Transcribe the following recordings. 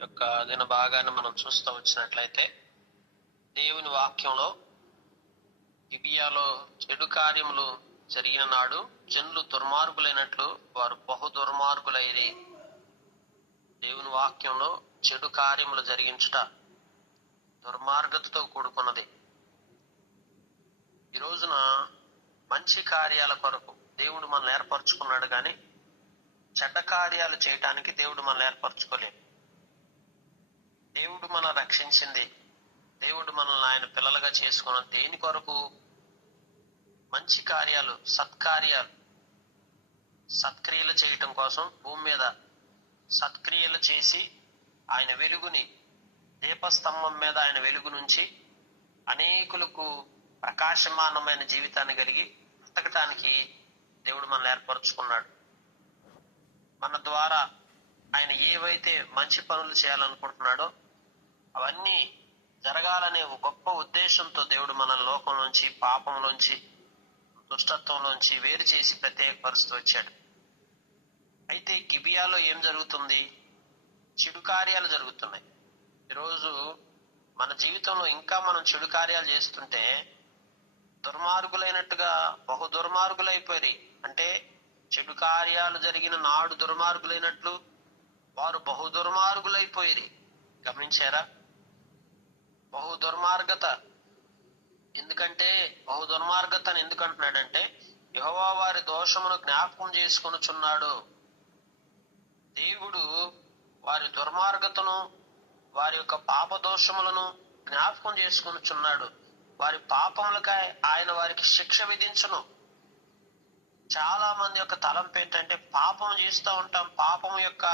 యొక్క దిన భాగాన్ని మనం చూస్తూ వచ్చినట్లయితే దేవుని వాక్యంలో గిబియాలో చెడు కార్యములు జరిగిన నాడు జనులు దుర్మార్గులైనట్లు వారు బహు దుర్మార్గులైరి. దేవుని వాక్యంలో చెడు కార్యములు జరిగించుట దుర్మార్గతతో కూడుకున్నది. ఈ రోజున మంచి కార్యాల కొరకు దేవుడు మనల్ని ఏర్పరచుకున్నాడు, కానీ చెడ్డ కార్యాలు చేయటానికి దేవుడు మనల్ని ఏర్పరచుకోలేదు. దేవుడు మనం రక్షించింది, దేవుడు మనల్ని ఆయన పిల్లలుగా చేసుకున్న దేని కొరకు? మంచి కార్యాలు, సత్కార్యాలు, సత్క్రియలు చేయటం కోసం భూమి మీద సత్క్రియలు చేసి ఆయన వెలుగుని, దీపస్తంభం మీద ఆయన వెలుగు నుంచి అనేకులకు ప్రకాశమానమైన జీవితాన్ని కలిగి బ్రతకటానికి దేవుడు మనల్ని ఏర్పరచుకున్నాడు. మన ద్వారా ఆయన ఏవైతే మంచి పనులు చేయాలనుకుంటున్నాడో అవన్నీ జరగాలనే ఒక గొప్ప ఉద్దేశంతో దేవుడు మన లోకంలోంచి, పాపంలోంచి, దుష్టత్వంలోంచి వేరు చేసి ప్రత్యేకపరుస్తూ వచ్చాడు. అయితే గిబియాలో ఏం జరుగుతుంది? చెడు కార్యాలు జరుగుతున్నాయి. ఈరోజు మన జీవితంలో ఇంకా మనం చెడు కార్యాలు చేస్తుంటే దుర్మార్గులైనట్టుగా బహు దుర్మార్గులైపోయి, అంటే చెడు కార్యాలు జరిగిన నాడు దుర్మార్గులైనట్లు వారు బహు దుర్మార్గులైపోయి. గమనించారా? బహు దుర్మార్గత. ఎందుకంటే బహు దుర్మార్గత అని ఎందుకు అంటున్నాడంటే, యెహోవా వారి దోషమును జ్ఞాపకం చేసుకొనుచున్నాడు. దేవుడు వారి దుర్మార్గతను, వారి యొక్క పాప దోషములను జ్ఞాపకం చేసుకొనుచున్నాడు. వారి పాపములకై ఆయన వారికి శిక్ష విధించును. చాలా మంది యొక్క తలంపు ఏంటంటే, పాపం చేస్తూ ఉంటాం, పాపం యొక్క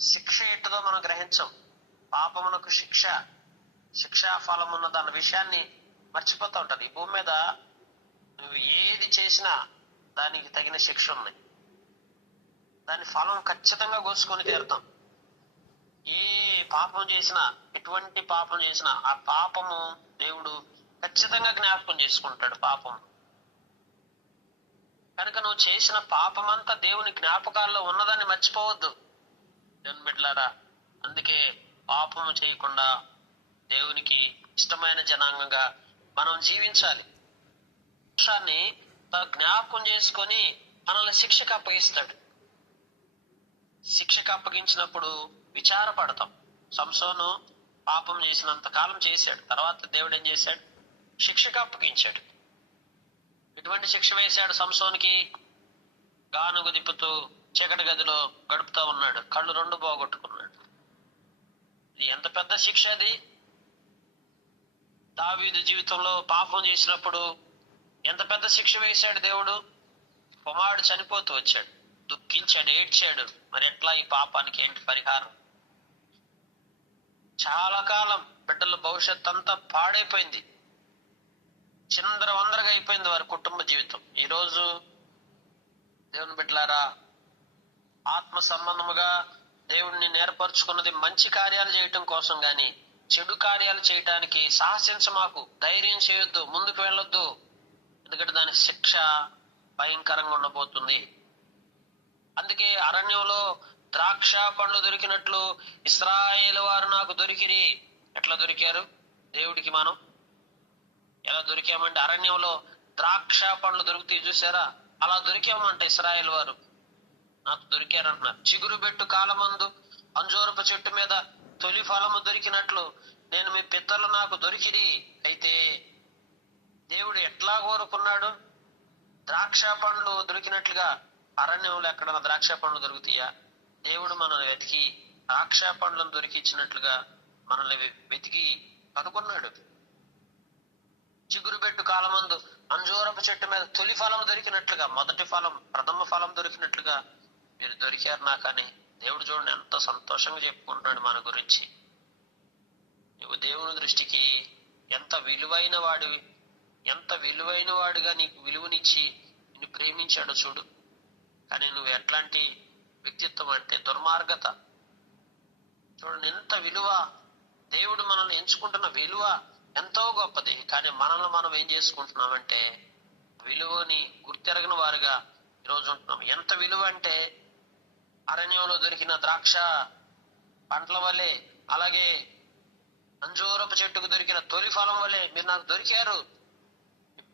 శిక్ష ఏంటిదో మనం గ్రహించం. పాపమునకు శిక్షా ఫలం ఉన్నదన్న విషయాన్ని మర్చిపోతూ ఉంటారు. ఈ భూమి మీద నువ్వు ఏది చేసినా దానికి తగిన శిక్ష ఉంది. దాని ఫలం ఖచ్చితంగా కోసుకొని తీరుతాం. ఏ పాపం చేసినా, ఎటువంటి పాపం చేసినా ఆ పాపము దేవుడు ఖచ్చితంగా జ్ఞాపకం చేసుకుంటాడు. పాపం కనుక నువ్వు చేసిన పాపమంతా దేవుని జ్ఞాపకాల్లో ఉన్నదాన్ని మర్చిపోవద్దు దేవుని బిడ్డలారా. అందుకే పాపము చేయకుండా దేవునికి ఇష్టమైన జనాంగంగా మనం జీవించాలి. దోషాన్ని జ్ఞాపకం చేసుకొని మనల్ని శిక్షకు అప్పగిస్తాడు. శిక్షకు అప్పగించినప్పుడు విచారపడతాం. సంసోను పాపం చేసినంత కాలం చేశాడు, తర్వాత దేవుడు ఏం చేశాడు? శిక్షకు అప్పగించాడు. ఎటువంటి శిక్ష వేశాడు సంసోనికి? గానుగు దిప్పుతూ చీకటి గదిలో గడుపుతా ఉన్నాడు, కళ్ళు రెండు పోగొట్టుకున్నాడు. ఇది ఎంత పెద్ద శిక్ష అది! దావీదు జీవితంలో పాపం చేసినప్పుడు ఎంత పెద్ద శిక్ష వేశాడు దేవుడు. కుమారుడు చనిపోతూ వచ్చాడు, దుఃఖించాడు, ఏడ్చాడు. మరి ఎట్లా ఈ పాపానికి ఏంటి పరిహారం? చాలా కాలం బిడ్డల భవిష్యత్ అంతా పాడైపోయింది, చిందరవందరగా అయిపోయింది వారి కుటుంబ జీవితం. ఈరోజు దేవుని బిడ్డలారా, ఆత్మ సంబంధముగా దేవుణ్ణి నేర్పరచుకున్నది మంచి కార్యాలు చేయటం కోసం గాని చెడు కార్యాలు చేయటానికి సాహసించమాకు. ధైర్యం చేయొద్దు, ముందుకు వెళ్ళొద్దు. ఎందుకంటే దాని శిక్ష భయంకరంగా ఉండబోతుంది. అందుకే అరణ్యంలో ద్రాక్ష పండ్లు దొరికినట్లు ఇశ్రాయేలు వారు నాకు దొరికిరి. ఎట్లా దొరికారు? దేవుడికి మనం ఎలా దొరికామంటే, అరణ్యంలో ద్రాక్ష పండ్లు దొరుకుతాయి చూసారా, అలా దొరికామంట ఇశ్రాయేలు వారు నాకు దొరికారంటున్నారు. చిగురు పెట్టు కాలమందు అంజూరపు చెట్టు మీద తొలి ఫలము దొరికినట్లు నేను మీ పితరులు నాకు దొరికిరి. అయితే దేవుడు ఎట్లా కోరుకున్నాడు? ద్రాక్ష పండ్లు దొరికినట్లుగా. అరణ్యంలో ఎక్కడన్నా ద్రాక్ష పండ్లు దొరుకుతాయా? దేవుడు మనల్ని వెతికి ద్రాక్ష పండ్లను దొరికిచ్చినట్లుగా మనల్ని వెతికి కనుగొన్నాడు. చిగురు పెట్టు కాలమందు అంజూరపు చెట్టు మీద తొలి ఫలం దొరికినట్లుగా, మొదటి ఫలం, ప్రథమ ఫలం దొరికినట్లుగా మీరు దొరికారు నాకని దేవుడు చూడండి ఎంత సంతోషంగా చెప్పుకుంటున్నాడు మన గురించి. నువ్వు దేవుని దృష్టికి ఎంత విలువైన వాడివి, ఎంత విలువైన వాడిగా నీకు విలువనిచ్చి నిన్ను ప్రేమించాడో చూడు. కానీ నువ్వు ఎట్లాంటి వ్యక్తిత్వం అంటే దుర్మార్గత. చూడండి ఎంత విలువ, దేవుడు మనల్ని ఎంచుకుంటున్న విలువ ఎంతో గొప్పది. కానీ మనల్ని మనం ఏం చేసుకుంటున్నామంటే విలువని గుర్తెరగని వారుగా ఈరోజు ఉంటున్నాం. ఎంత విలువ అంటే అరణ్యంలో దొరికిన ద్రాక్ష పంటల వలె, అలాగే అంజూరపు చెట్టుకు దొరికిన తొలి ఫలం వలె మీరు నాకు దొరికారు,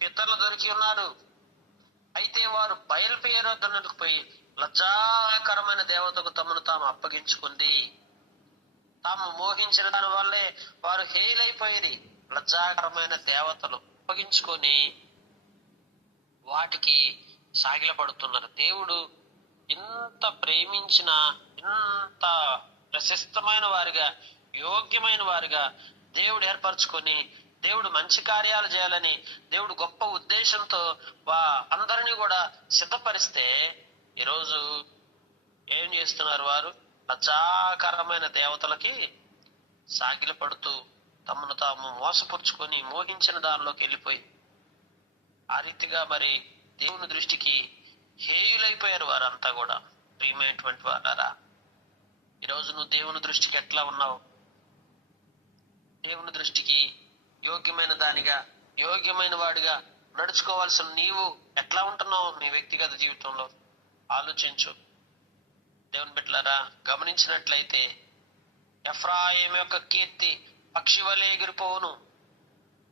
పితరులు దొరికి ఉన్నారు. అయితే వారు బయలుపేరొద్దకు పోయి లజ్జాకరమైన దేవతకు తమను తాము అప్పగించుకుంది. తాము మోహించిన దాని వల్లే వారు హేయులైపోయి లజ్జాకరమైన దేవతలు అప్పగించుకొని వాటికి సాగిలపడుతున్నారు. దేవుడు ఇంత ప్రేమించిన, ఇంత ప్రశస్తమైన వారిగా, యోగ్యమైన వారిగా దేవుడు ఏర్పరచుకొని, దేవుడు మంచి కార్యాలు చేయాలని దేవుడు గొప్ప ఉద్దేశంతో అందరినీ కూడా సిద్ధపరిస్తే ఈరోజు ఏం చేస్తున్నారు? వారు లజ్జాకరమైన దేవతలకి సాగిలపడుతూ తమను తాము మోసపుచ్చుకొని మోహించిన దానిలోకి వెళ్ళిపోయి ఆ రీతిగా మరి దేవుని దృష్టికి హేయులైపోయారు వారంతా కూడా. ప్రియమైనటువంటి వారారా, ఈరోజు నువ్వు దేవుని దృష్టికి ఎట్లా ఉన్నావు? దేవుని దృష్టికి యోగ్యమైన దానిగా, యోగ్యమైన వాడిగా నడుచుకోవాల్సిన నీవు ఎట్లా ఉంటున్నావు? నీ వ్యక్తిగత జీవితంలో ఆలోచించు. దేవుని బిడ్డలారా, గమనించినట్లయితే ఎఫ్రాయిము యొక్క కీర్తి పక్షి వలె ఎగిరిపోవును.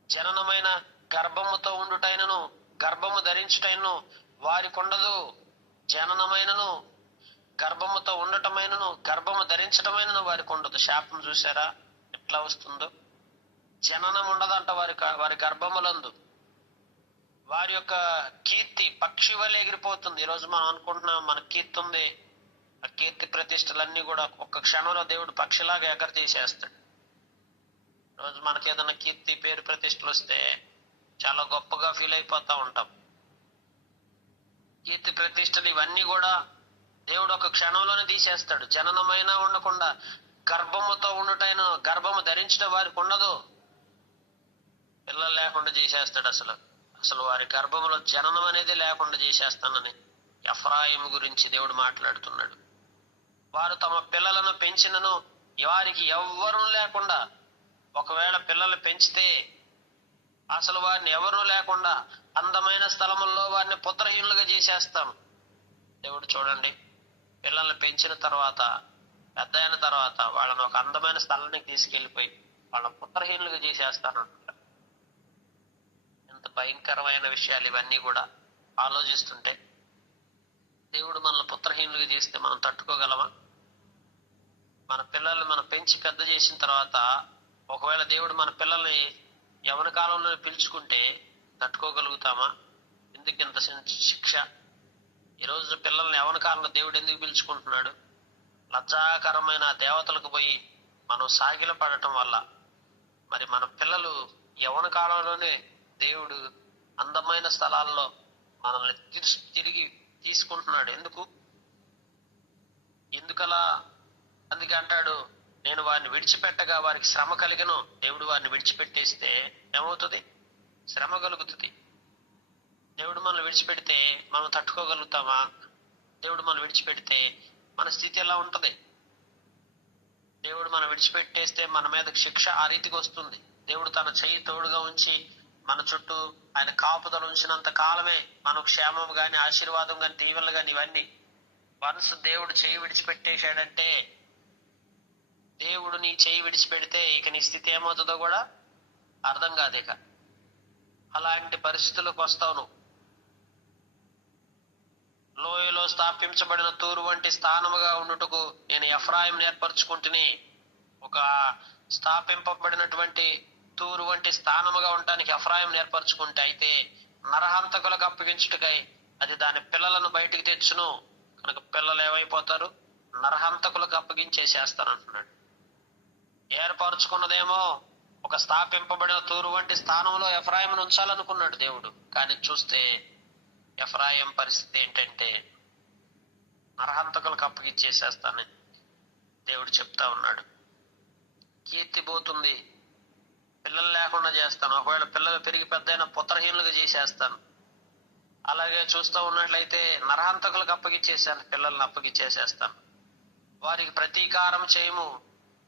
జననమైన గర్భముతో ఉండుటైనను గర్భము ధరించుటైనను వారికి ఉండదు. జననమైనను గర్భముతో ఉండటమైనను గర్భము ధరించటమైనను వారికి ఉండదు. శాపం చూసారా ఎట్లా వస్తుందో? జననం ఉండదంట వారి గర్భములందు. వారి యొక్క కీర్తి పక్షి వలె ఎగిరిపోతుంది. ఈరోజు మనం అనుకుంటున్నాం మన కీర్తి ఉంది, ఆ కీర్తి ప్రతిష్టలన్నీ కూడా ఒక్క క్షణంలో దేవుడు పక్షిలాగా ఎగర తీసేస్తాడు. రోజు మనకి ఏదైనా కీర్తి, పేరు, ప్రతిష్టలు వస్తే చాలా గొప్పగా ఫీల్ అయిపోతా ఉంటాం. కీర్తి ప్రతిష్టలు ఇవన్నీ కూడా దేవుడు ఒక క్షణంలోనే తీసేస్తాడు. జననమైనా ఉండకుండా గర్భముతో ఉండుటైన గర్భము ధరించడం వారికి ఉండదు. పిల్లలు లేకుండా చేసేస్తాడు. అసలు వారి గర్భములో జననం అనేది లేకుండా చేసేస్తానని ఎఫ్రాయిము గురించి దేవుడు మాట్లాడుతున్నాడు. వారు తమ పిల్లలను పెంచినను వారికి ఎవ్వరూ లేకుండా, ఒకవేళ పిల్లలు పెంచితే అసలు వారిని ఎవరూ లేకుండా అందమైన స్థలముల్లో వారిని పుత్రహీనులుగా చేసేస్తాం. దేవుడు చూడండి, పిల్లల్ని పెంచిన తర్వాత, పెద్ద అయిన తర్వాత వాళ్ళని ఒక అందమైన స్థలానికి తీసుకెళ్లిపోయి వాళ్ళని పుత్రహీనులుగా చేసేస్తానంట. ఎంత భయంకరమైన విషయాలు ఇవన్నీ కూడా ఆలోచిస్తుంటే. దేవుడు మనల్ని పుత్రహీనులుగా చేస్తే మనం తట్టుకోగలమా? మన పిల్లల్ని మనం పెంచి పెద్ద చేసిన తర్వాత ఒకవేళ దేవుడు మన పిల్లల్ని యవన కాలంలో పిలుచుకుంటే తట్టుకోగలుగుతామా? ఎందుకు ఇంత శిక్ష? ఈరోజు పిల్లల్ని యవన కాలంలో దేవుడు ఎందుకు పిలుచుకుంటున్నాడు? లజ్జాకరమైన దేవతలకు పోయి మనం సాగిల పడటం వల్ల మరి మన పిల్లలు యవన కాలంలోనే దేవుడు అందమైన స్థలాల్లో మనల్ని తిరిగి తీసుకుంటున్నాడు. ఎందుకలా? అందుకే అంటాడు, నేను వారిని విడిచిపెట్టగా వారికి శ్రమ కలిగను. దేవుడు వారిని విడిచిపెట్టేస్తే ఏమవుతుంది? శ్రమ కలుగుతుంది. దేవుడు మనల్ని విడిచిపెడితే మనం తట్టుకోగలుగుతామా? దేవుడు మనం విడిచిపెడితే మన స్థితి ఎలా ఉంటది? దేవుడు మనం విడిచిపెట్టేస్తే మన మీద శిక్ష ఆ రీతికి వస్తుంది. దేవుడు తన చెయ్యి తోడుగా ఉంచి మన చుట్టూ ఆయన కాపుదల ఉంచినంత కాలమే మనకు క్షేమం గాని, ఆశీర్వాదం గాని, దీవెనలు గాని ఇవన్నీ. వన్స్ దేవుడు చెయ్యి విడిచిపెట్టేశాడంటే, దేవుడు నీ చెయ్యి విడిచిపెడితే ఇక నీ స్థితి ఏమవుతుందో కూడా అర్థం కాదు. ఇక అలాంటి పరిస్థితులకు వస్తావు నువ్వు. లోయలో స్థాపించబడిన తూరు వంటి స్థానముగా ఉండుటకు నేను ఎఫ్రాయిం ఏర్పరచుకుంటుని. ఒక స్థాపింపబడినటువంటి తూరు వంటి స్థానముగా ఉండటానికి ఎఫ్రాయిం ఏర్పరచుకుంటే, అయితే నరహంతకులకు అప్పగించుటకై అది దాని పిల్లలను బయటికి తెచ్చును. కనుక పిల్లలు ఏమైపోతారు? నరహంతకులకు అప్పగించేసేస్తానంటున్నాడు. ఏర్పరచుకున్నదేమో ఒక స్థాపింపబడిన తూరు వంటి స్థానంలో ఎఫ్రాయిం ఉంచాలనుకున్నాడు దేవుడు. కానీ చూస్తే ఎఫ్రాయిం పరిస్థితి ఏంటంటే నరహంతకులకు అప్పగించేసేస్తానని దేవుడు చెప్తా ఉన్నాడు. కీర్తి పోతుంది, పిల్లలు లేకుండా చేస్తాను. ఒకవేళ పిల్లలు పెరిగి పెద్దయిన పుత్రహీనులుగా చేసేస్తాను. అలాగే చూస్తూ ఉన్నట్లయితే నరహంతకులకు అప్పగించేసాను, పిల్లల్ని అప్పగించేసేస్తాను. వారికి ప్రతీకారం చేయము,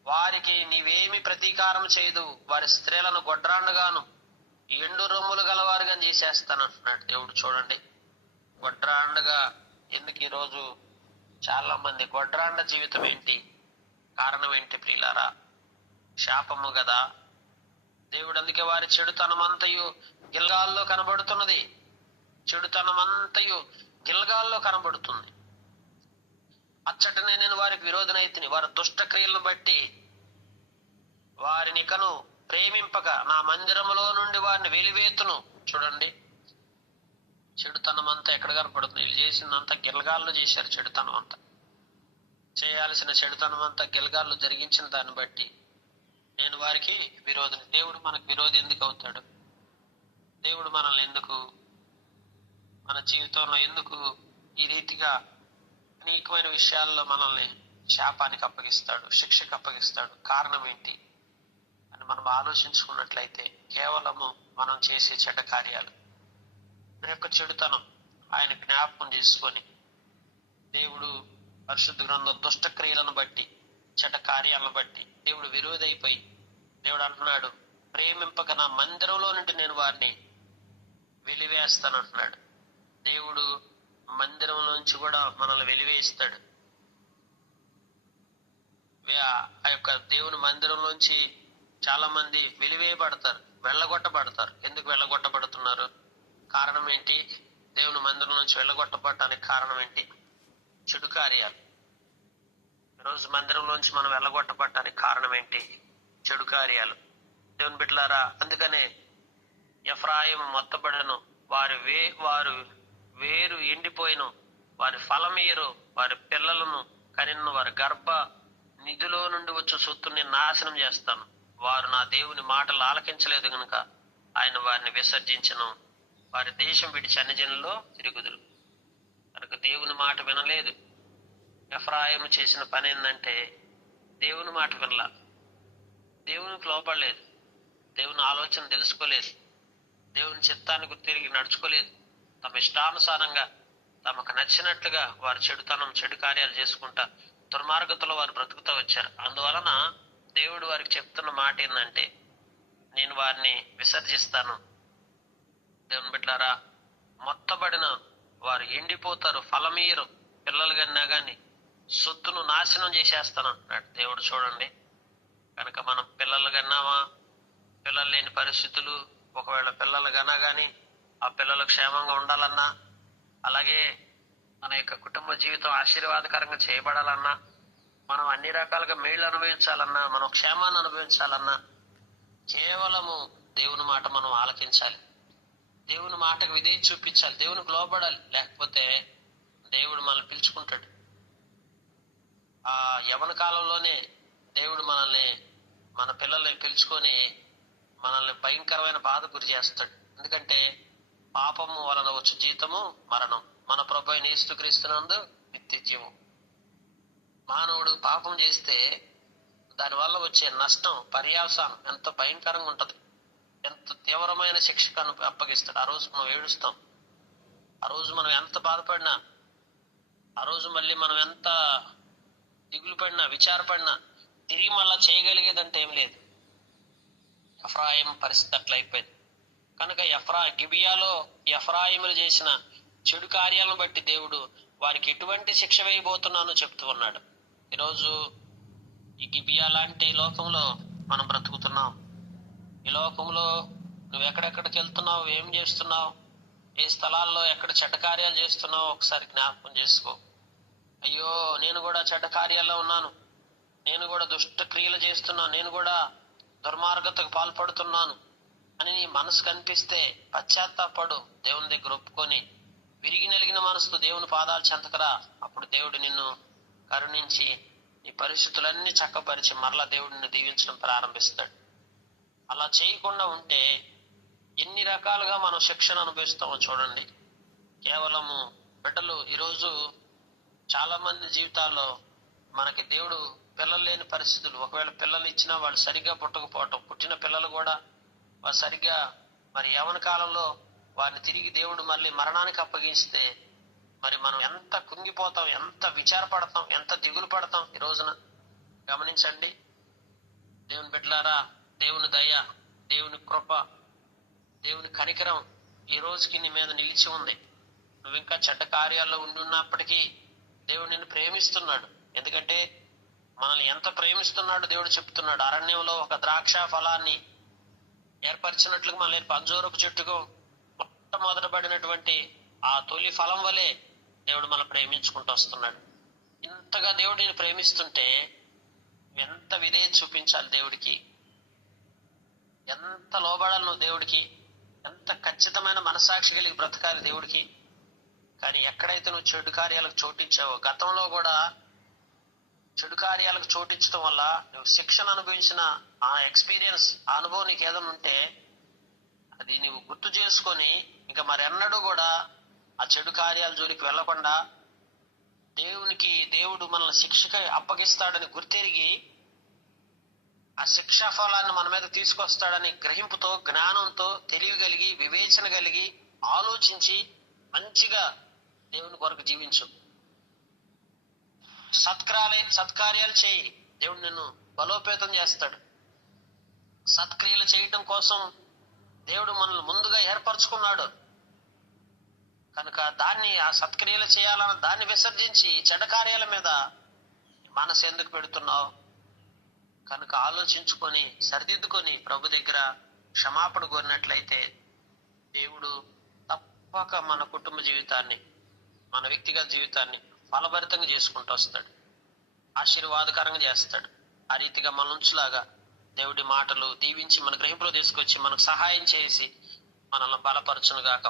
వారికి నీవేమి ప్రతీకారం చేయదు. వారి స్త్రీలను గొడ్రాండుగాను ఎండు రొమ్ములు గలవారుగా చేసేస్తాను అంటున్నాడు దేవుడు. చూడండి, గొడ్రాండుగా. ఎందుకు ఈరోజు చాలా మంది గొడ్రాండ జీవితం ఏంటి? కారణం ఏంటి ప్రియులారా? శాపము గదా. దేవుడు అందుకే వారి చెడుతనమంతయు గిల్గాల్లో కనబడుతున్నది. చెడుతనమంతయు గిల్గాల్లో కనబడుతుంది. అచ్చటనే నేను వారికి విరోధనైతిని, వారి దుష్ట క్రియలను బట్టి వారినికను ప్రేమింపక నా మందిరములో నుండి వారిని వెలివేతును. చూడండి, చెడుతనం అంతా ఎక్కడ కనపడుతుంది? వీళ్ళు చేసిందంతా గిల్గాల్లో చేశారు. చెడుతనం అంతా, చేయాల్సిన చెడుతనం అంతా గిల్గాల్లో జరిగించిన దాన్ని బట్టి నేను వారికి విరోధిని. దేవుడు మనకు విరోధి ఎందుకు అవుతాడు? దేవుడు మనల్ని ఎందుకు, మన జీవితంలో ఎందుకు ఈ రీతిగా అనేకమైన విషయాల్లో మనల్ని శాపానికి అప్పగిస్తాడు, శిక్షకు అప్పగిస్తాడు? కారణం ఏంటి అని మనం ఆలోచించుకున్నట్లయితే కేవలము మనం చేసే చెడ్డ కార్యాలు, మన యొక్క చెడుతనం ఆయన జ్ఞాపకం చేసుకొని దేవుడు పరిశుద్ధ గ్రంథం దుష్ట క్రియలను బట్టి, చెడ్డ కార్యాలను బట్టి దేవుడు విరోధైపోయి దేవుడు అంటున్నాడు, ప్రేమింపక నా మందిరంలో నుండి నేను వారిని వెలివేస్తాను అంటున్నాడు. దేవుడు మందిరంలోంచి కూడా మనల్ని వెలివేస్తాడు. ఆ యొక్క దేవుని మందిరంలోంచి చాలా మంది వెలివేయబడతారు, వెళ్ళగొట్టబడతారు. ఎందుకు వెళ్ళగొట్టబడుతున్నారు? కారణం ఏంటి? దేవుని మందిరం నుంచి వెళ్ళగొట్టబడటానికి కారణం ఏంటి? చెడు కార్యాలు. ఈరోజు మందిరంలోంచి మనం వెళ్ళగొట్టబడటానికి కారణం ఏంటి? చెడు కార్యాలు. దేవుని బిడ్డలారా, అందుకనే ఎఫ్రాయిము మొత్తబడను, వారు వేరు ఎండిపోయిను, వారి ఫలమీయరు, వారి పిల్లలను కనిను, వారి గర్భ నిధిలో నుండి వచ్చే సొత్తుని నాశనం చేస్తాను. వారు నా దేవుని మాటలు ఆలకించలేదు గనుక ఆయన వారిని విసర్జించను. వారి దేశం విడిచి అన్ని జనుల్లో తిరుగుదురు. కనుక దేవుని మాట వినలేదు. ఎఫ్రాయిము చేసిన పని ఏంటంటే దేవుని మాట వినలా, దేవునికి లోపడలేదు, దేవుని ఆలోచన తెలుసుకోలేదు, దేవుని చిత్తానికి తిరిగి నడుచుకోలేదు. తమ ఇష్టానుసారంగా తమకు నచ్చినట్లుగా వారు చెడు కార్యాలు చేసుకుంటా దుర్మార్గతలో వారు బ్రతుకుతూ వచ్చారు. అందువలన దేవుడు వారికి చెప్తున్న మాట ఏంటంటే, నేను వారిని విసర్జిస్తాను. దేవుని బిడ్డలారా, మొత్తబడిన వారు ఎండిపోతారు, ఫలమీయరు, పిల్లలు కన్నా గాని సొత్తును నాశనం చేసేస్తాను అంటున్నాడు దేవుడు. చూడండి, కనుక మనం పిల్లలు కన్నామా, పిల్లలు లేని పరిస్థితులు, ఒకవేళ పిల్లలు కన్నా గాని ఆ పిల్లలు క్షేమంగా ఉండాలన్నా, అలాగే మన యొక్క కుటుంబ జీవితం ఆశీర్వాదకరంగా చేయబడాలన్నా, మనం అన్ని రకాలుగా మేళ్లు అనుభవించాలన్నా, మనం క్షేమాన్ని అనుభవించాలన్నా కేవలము దేవుని మాట మనం ఆలకించాలి, దేవుని మాటకు విధేయత చూపించాలి, దేవునికి లోబడాలి. లేకపోతే దేవుడు మనల్ని పిలుచుకుంటాడు. ఆ యవన కాలంలోనే దేవుడు మన పిల్లల్ని పిలుచుకొని మనల్ని భయంకరమైన బాధ గురి చేస్తాడు. ఎందుకంటే పాపము వలన వచ్చు జీతము మరణం, మన ప్రభు అయిన యేసుక్రీస్తునందు నిత్య జీవం. మానవుడు పాపం చేస్తే దానివల్ల వచ్చే నష్టం, పర్యావసానం ఎంత భయంకరంగా ఉంటది, ఎంత తీవ్రమైన శిక్షకు అప్పగిస్తాడు. ఆ రోజు మనం ఏడుస్తాం, ఆ రోజు మనం ఎంత బాధపడినా, ఆ రోజు మళ్ళీ మనం ఎంత దిగులు పడినా, విచారపడినా తిరిగి మళ్ళా చేయగలిగేదంటే ఏం లేదు. ఎఫ్రాయిం పరిస్థితి అట్లా అయిపోయింది. కనుక గిబియాలో ఎఫ్రాయిములు చేసిన చెడు కార్యాలను బట్టి దేవుడు వారికి ఎటువంటి శిక్ష వేయబోతున్నానో చెప్తూ ఉన్నాడు. ఈరోజు ఈ గిబియా లాంటి లోకంలో మనం బ్రతుకుతున్నాం. ఈ లోకంలో నువ్వు ఎక్కడెక్కడికి వెళ్తున్నావు, ఏం చేస్తున్నావు, ఏ స్థలాల్లో ఎక్కడ చెడ్డ కార్యాలు చేస్తున్నావు ఒకసారి జ్ఞాపకం చేసుకో. అయ్యో, నేను కూడా చెడ్డ కార్యాల్లో ఉన్నాను, నేను కూడా దుష్ట క్రియలు చేస్తున్నాను, నేను కూడా దుర్మార్గతకు పాల్పడుతున్నాను అని నీ మనసు కనిపిస్తే పశ్చాత్తాపడు, దేవుని దగ్గర ఒప్పుకొని విరిగి నలిగిన మనసుతో దేవుని పాదాలు చెంతకరా. అప్పుడు దేవుడు నిన్ను కరుణించి నీ పరిస్థితులన్నీ చక్కపరిచి మరలా దేవుడిని దీవించడం ప్రారంభిస్తాడు. అలా చేయకుండా ఉంటే ఎన్ని రకాలుగా మనం శిక్షణ అనుభవిస్తామో చూడండి. కేవలము బిడ్డలు, ఈరోజు చాలా మంది జీవితాల్లో మనకి దేవుడు పిల్లలు లేని పరిస్థితులు, ఒకవేళ పిల్లలు ఇచ్చినా వాళ్ళు సరిగ్గా పుట్టకపోవటం, పుట్టిన పిల్లలు కూడా వారు సరిగ్గా మరి యవన కాలంలో వారిని తిరిగి దేవుడు మళ్ళీ మరణానికి అప్పగిస్తే మరి మనం ఎంత కుంగిపోతాం, ఎంత విచారపడతాం, ఎంత దిగులు పడతాం. ఈ రోజున గమనించండి దేవుని బిడ్డలారా, దేవుని దయ, దేవుని కృప, దేవుని కనికరం ఈ రోజుకి నీ మీద నిలిచి ఉంది. నువ్వు ఇంకా చెడ్డ కార్యాల్లో ఉండి ఉన్నప్పటికీ దేవుడు నిన్ను ప్రేమిస్తున్నాడు. ఎందుకంటే మనల్ని ఎంత ప్రేమిస్తున్నాడో దేవుడు చెప్తున్నాడు. అరణ్యంలో ఒక ద్రాక్ష ఫలాన్ని ఏర్పరిచినట్లుగా మనల్ని అంజూరపు చెట్టుకు మొట్టమొదటబడినటువంటి ఆ తొలి ఫలం వలె దేవుడు మనం ప్రేమించుకుంటూ వస్తున్నాడు. ఇంతగా దేవుడిని ప్రేమిస్తుంటే ఎంత విధేయత చూపించాలి దేవుడికి, ఎంత లోబడాలి నువ్వు దేవుడికి, ఎంత ఖచ్చితమైన మనసాక్షి కలిగి బ్రతకాలి దేవుడికి. కానీ ఎక్కడైతే నువ్వు చెడు కార్యాలకు చోటిచ్చావో, గతంలో కూడా చెడు కార్యాలకు చోటించడం వల్ల నువ్వు శిక్షణ అనుభవించిన ఆ ఎక్స్పీరియన్స్, ఆ అనుభవం నీకు ఏదైనా ఉంటే అది నువ్వు గుర్తు చేసుకొని ఇంకా మరెన్నడూ కూడా ఆ చెడు కార్యాల జోలికి వెళ్లకుండా దేవుడు మనల్ని శిక్షకి అప్పగిస్తాడని గుర్తెరిగి ఆ శిక్షా ఫలాన్ని మన మీద తీసుకొస్తాడని గ్రహింపుతో, జ్ఞానంతో, తెలివి కలిగి, వివేచన కలిగి, ఆలోచించి మంచిగా దేవుని కొరకు జీవించు. సత్కార్యాలు చేయి, దేవుడు నిన్ను బలోపేతం చేస్తాడు. సత్క్రియలు చేయటం కోసం దేవుడు మనల్ని ముందుగా ఏర్పరచుకున్నాడు కనుక ఆ సత్క్రియలు చేయాలన్న దాన్ని విసర్జించి చెడ్డ కార్యాల మీద మనసు ఎందుకు పెడుతున్నావు? కనుక ఆలోచించుకొని సరిదిద్దుకొని ప్రభు దగ్గర క్షమాపణ కోరినట్లయితే దేవుడు తప్పక మన కుటుంబ జీవితాన్ని, మన వ్యక్తిగత జీవితాన్ని ఫలభరితంగా చేసుకుంటూ వస్తాడు, ఆశీర్వాదకరంగా చేస్తాడు. ఆ రీతిగా మన నుంచిలాగా దేవుడి మాటలు దీవించి మన గ్రహింపులో తీసుకొచ్చి మనకు సహాయం చేసి మనల్ని బలపరచునుగాక.